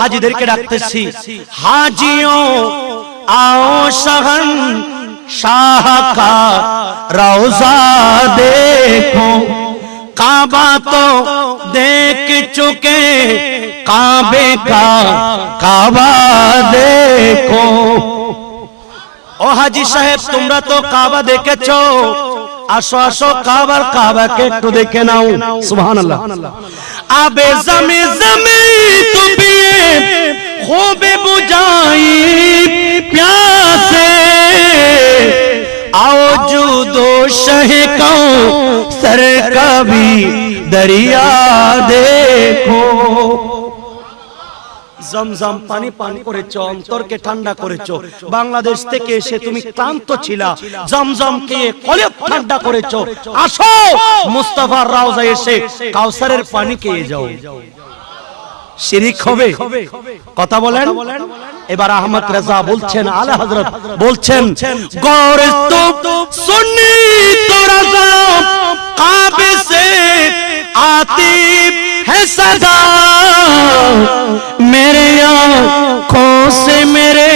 হাজিদেরকে ডাকতেছি, হাজিও आओ शहन शाह का रौजा देखो, काबा तो देख चुके काबे का काबा देखो। ও হাজি সাহেব, তোমরা তো কাবা দেখেছো, আসো আসো কাবার কাবাকে একটু দেখে নাও। সুবহানাল্লাহ। আবে জমে জমে তো পিয়ে खूबे बुझाई प्यासे, आओ जूदो शह को सर कभी दरिया देखो। জমজম পানি পান করেছো, অন্তরকে ঠান্ডা করেছো। বাংলাদেশ থেকে এসে তুমি ক্লান্ত ছিলা, জমজমকে কলব ঠান্ডা করেছো। আসো মুস্তাফার রওজায় এসে কাউসারের পানি খেয়ে যাও। শিরিক হবে? কথা বলেন। এবার আহমদ রেজা বলছেন, আলা হযরত বলছেন, গৌর তো সুন্নি তো রাজা কাবে সে आती है सदा, मेरे आँखों से मेरे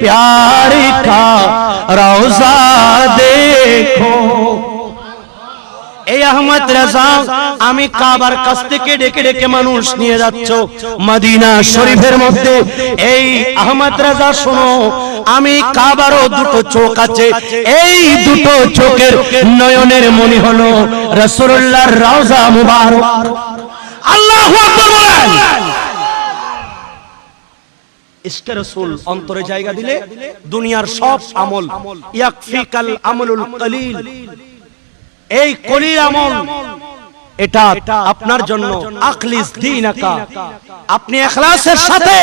प्यार का रौजा देखो। এই আহমদ রেজা, আমি কাবার কাছ থেকে ডেকে ডেকে মানুষ নিয়ে যাচ্ছ মদিনা শরীফের মধ্যে। এই আহমদ রেজা শোনো, আমি কাবারও দুটো চোখ আছে, এই দুটো চোখের নয়নের মনি হলো রাসূলুল্লাহর রওজা মুবারক। আল্লাহু আকবার বলেন। ইশকে রাসূল অন্তরে জায়গা দিলে দুনিয়ার সব আমল, ইয়াকফিকাল আমলুল কলিল, এই কলিল আমল এটা আপনার জন্য আখলিস দীনাকা, আপনি ইখলাসের সাথে